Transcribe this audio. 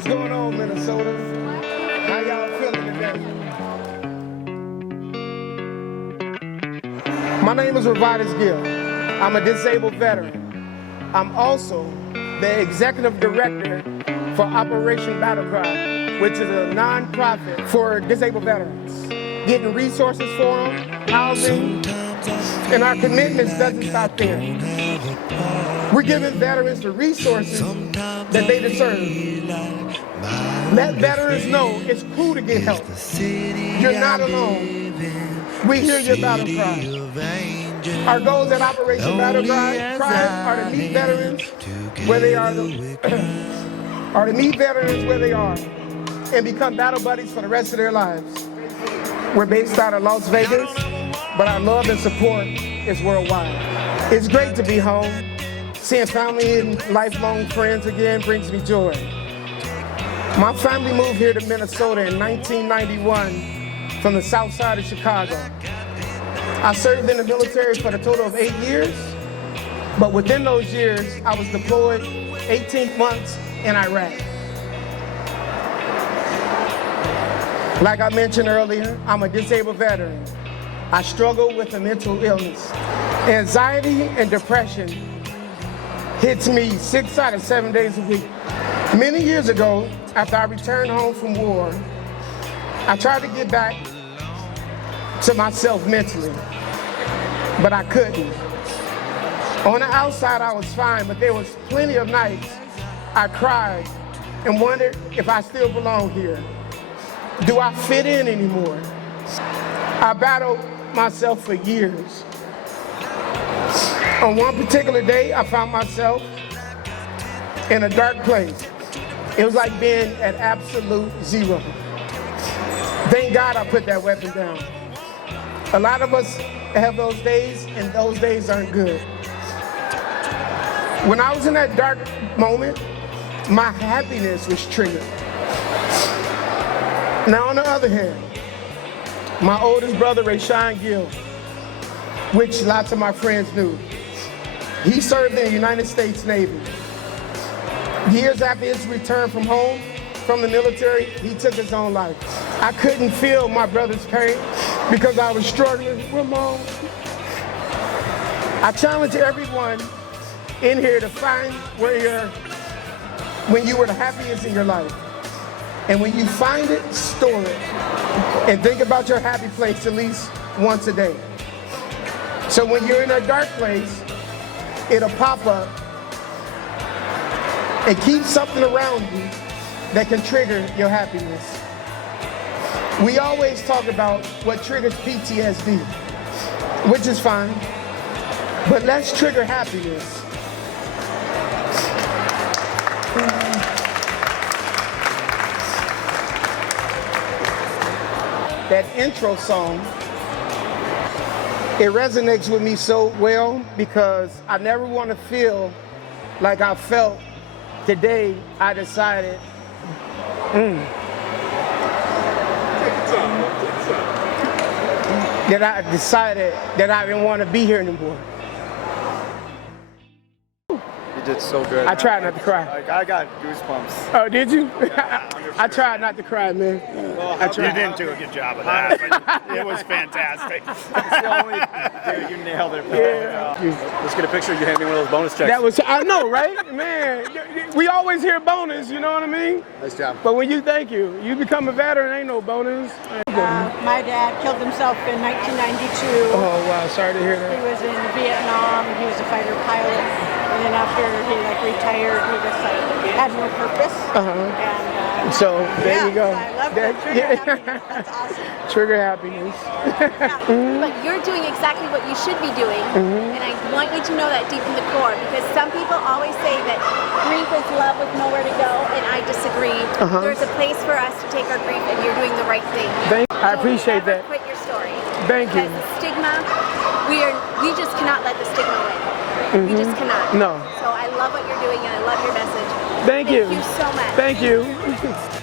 What's going on, Minnesota? How y'all feeling today? My name is Raivadus Gill. I'm a disabled veteran. I'm also the executive director for Operation Battlecry, which is a non-profit for disabled veterans, getting resources for them, housing, and our commitments doesn't stop there. We're giving veterans the resources that they deserve. Let veterans know it's cool to get help. You're not alone. We hear your battle cry. Our goals at Operation Battlecry are to meet veterans where they are, and become battle buddies for the rest of their lives. We're based out of Las Vegas, but our love and support is worldwide. It's great to be home. Seeing family and lifelong friends again brings me joy. My family moved here to Minnesota in 1991 from the south side of Chicago. I served in the military for a total of 8 years, but within those years, I was deployed 18 months in Iraq. Like I mentioned earlier, I'm a disabled veteran. I struggle with a mental illness. Anxiety and depression hits me 6 out of 7 days a week. Many years ago, after I returned home from war, I tried to get back to myself mentally, but I couldn't. On the outside, I was fine, but there was plenty of nights I cried and wondered if I still belong here. Do I fit in anymore? I battled myself for years. On one particular day, I found myself in a dark place. It was like being at absolute zero. Thank God I put that weapon down. A lot of us have those days, and those days aren't good. When I was in that dark moment, my happiness was triggered. Now, on the other hand, my oldest brother, Raivadus Gill, which lots of my friends knew, he served in the United States Navy. Years after his return from home, from the military, he took his own life. I couldn't feel my brother's pain because I was struggling with my own. I challenge everyone in here to find when you were the happiest in your life. And when you find it, store it. And think about your happy place at least once a day. So when you're in a dark place, it'll pop up and keep something around you that can trigger your happiness. We always talk about what triggers PTSD, which is fine, but let's trigger happiness. That intro song, it resonates with me so well because I never want to feel like I felt today. I decided that I didn't want to be here anymore. You did so good. I tried not to cry. I got goosebumps. Oh, did you? Yeah, I tried not to cry, man. Well, you didn't do a good job of that, but it was fantastic. Dude, you nailed it. Yeah. Let's get a picture of you handing one of those bonus checks. That was, I know, right? Man, we always hear bonus, you know what I mean? Nice job. But when you become a veteran, ain't no bonus. My dad killed himself in 1992. Oh, wow, sorry to hear that. He was in Vietnam, he was a fighter pilot, and then after he retired, he just had more purpose. And so there you go. I love that. Trigger happiness. That's awesome. Trigger happiness. But you're doing exactly what you should be doing, and I want you to know that deep in the core, because some people always say that grief is love with nowhere to go, and I disagree. There's a place for us to take our grief, and you're doing the right thing. I appreciate that. Quit your story. Thank you. Because the stigma, we just cannot let the stigma win. We just cannot. No. So I love what you're doing, and I love your message. Thank you. Thank you so much. Thank you.